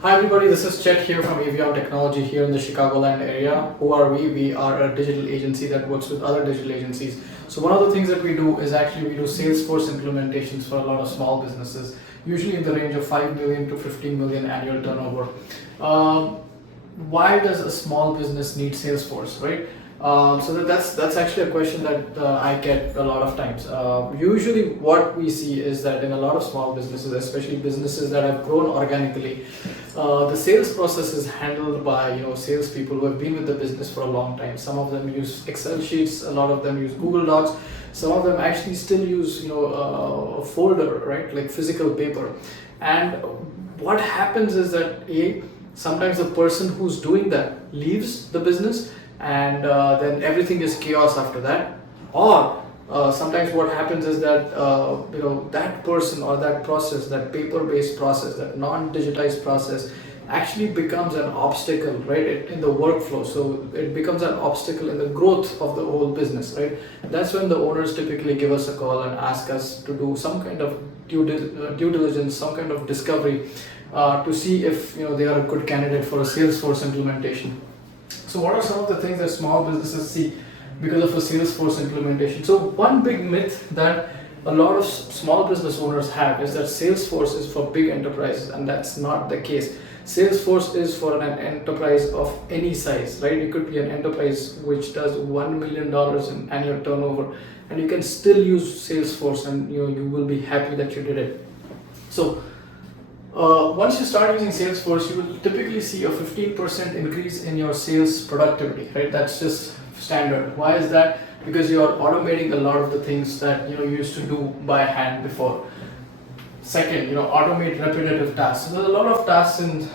Hi everybody, this is Chet here from Avion Technology here in the Chicagoland area. Who are we? We are a digital agency that works with other digital agencies. So one of the things that we do is actually we do Salesforce implementations for a lot of small businesses, usually in the range of 5 million to 15 million annual turnover. Why does a small business need Salesforce, right? So that's actually a question that I get a lot of times. Usually, what we see is that in a lot of small businesses, especially businesses that have grown organically, the sales process is handled by salespeople who have been with the business for a long time. Some of them use Excel sheets, a lot of them use Google Docs, some of them actually still use a folder, right, like physical paper. And what happens is that sometimes the person who's doing that leaves the business, and then everything is chaos after that. Or sometimes what happens is that that person or that process, that paper-based process, that non-digitized process actually becomes an obstacle, right, in the workflow. So it becomes an obstacle in the growth of the whole business, right? That's when the owners typically give us a call and ask us to do some kind of due diligence, some kind of discovery to see if they are a good candidate for a Salesforce implementation. So what are some of the things that small businesses see because of a Salesforce implementation? So one big myth that a lot of small business owners have is that Salesforce is for big enterprises, and that's not the case. Salesforce is for an enterprise of any size, right? It could be an enterprise which does $1 million in annual turnover, and you can still use Salesforce, and you will be happy that you did it. So once you start using Salesforce, you will typically see a 15% increase in your sales productivity, right? That's just standard. Why is that? Because you are automating a lot of the things that you used to do by hand before. Second, automate repetitive tasks. So there's a lot of tasks in,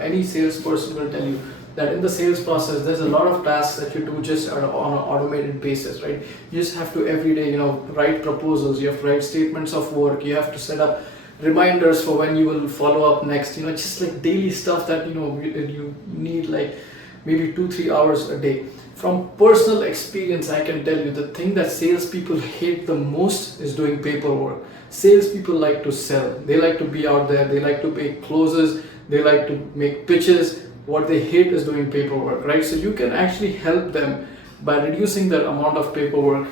any salesperson will tell you that in the sales process, there's a lot of tasks that you do just on an automated basis, right? You just have to every day, write proposals, you have to write statements of work, you have to set up reminders for when you will follow up next, just like daily stuff that you need like maybe 2-3 hours a day. From personal experience, I can tell you the thing that salespeople hate the most is doing paperwork. Salespeople like to sell, they like to be out there, they like to make closes, they like to make pitches. What they hate is doing paperwork, right? So you can actually help them by reducing that amount of paperwork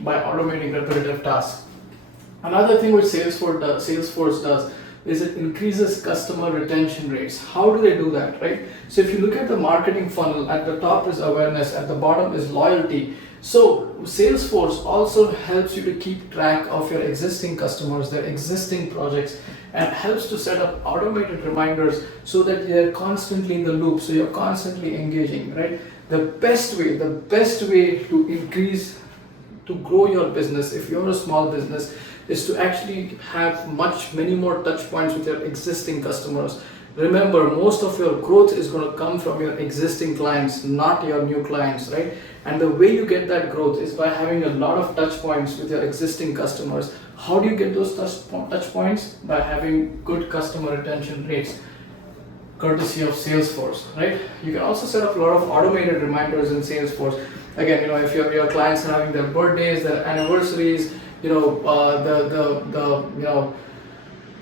by automating repetitive tasks. Another thing which Salesforce does is it increases customer retention rates. How do they do that, right? So if you look at the marketing funnel, at the top is awareness, at the bottom is loyalty. So Salesforce also helps you to keep track of your existing customers, their existing projects, and helps to set up automated reminders so that you're constantly in the loop, so you're constantly engaging, right? The best way to grow your business, if you're a small business, is to actually have many more touch points with your existing customers. Remember, most of your growth is going to come from your existing clients, not your new clients, right? And the way you get that growth is by having a lot of touch points with your existing customers. How do you get those touch points? By having good customer retention rates, courtesy of Salesforce, right? You can also set up a lot of automated reminders in Salesforce. Again, if your clients are having their birthdays, their anniversaries,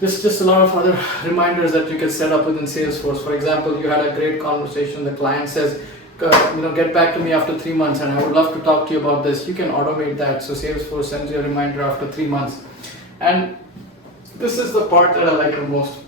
just a lot of other reminders that you can set up within Salesforce. For example, you had a great conversation, the client says, get back to me after 3 months and I would love to talk to you about this. You can automate that, so Salesforce sends you a reminder after 3 months. And this is the part that I like the most: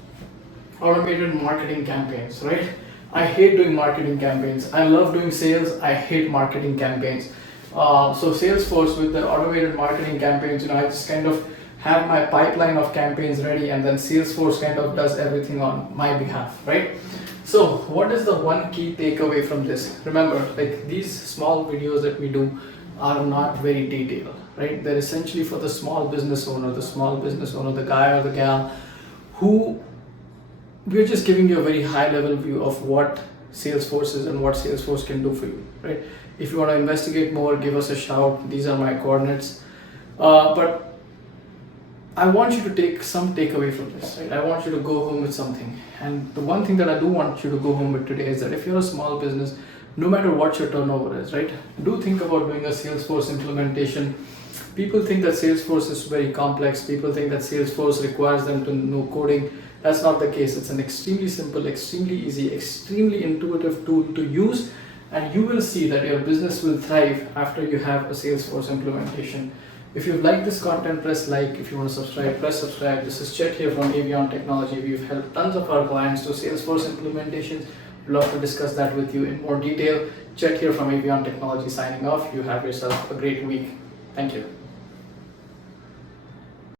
automated marketing campaigns, right? I hate doing marketing campaigns. I love doing sales, I hate marketing campaigns. So Salesforce, with the automated marketing campaigns, I just kind of have my pipeline of campaigns ready, and then Salesforce kind of does everything on my behalf, right? So what is the one key takeaway from this? Remember, like, these small videos that we do are not very detailed, right? They're essentially for the small business owner, the guy or the gal who we're just giving you a very high level view of what Salesforce is and what Salesforce can do for you, right? If you want to investigate more, give us a shout. These are my coordinates. But I want you to take some takeaway from this, right? I want you to go home with something. And the one thing that I do want you to go home with today is that if you're a small business, no matter what your turnover is, right? Do think about doing a Salesforce implementation. People think that Salesforce is very complex. People think that Salesforce requires them to know coding. That's not the case. It's an extremely simple, extremely easy, extremely intuitive tool to use, and you will see that your business will thrive after you have a Salesforce implementation. If you've liked this content, press like. If you want to subscribe, press subscribe. This is Chet here from Avion Technology. We've helped tons of our clients do Salesforce implementations. We'd love to discuss that with you in more detail. Chet here from Avion Technology signing off. You have yourself a great week. Thank you.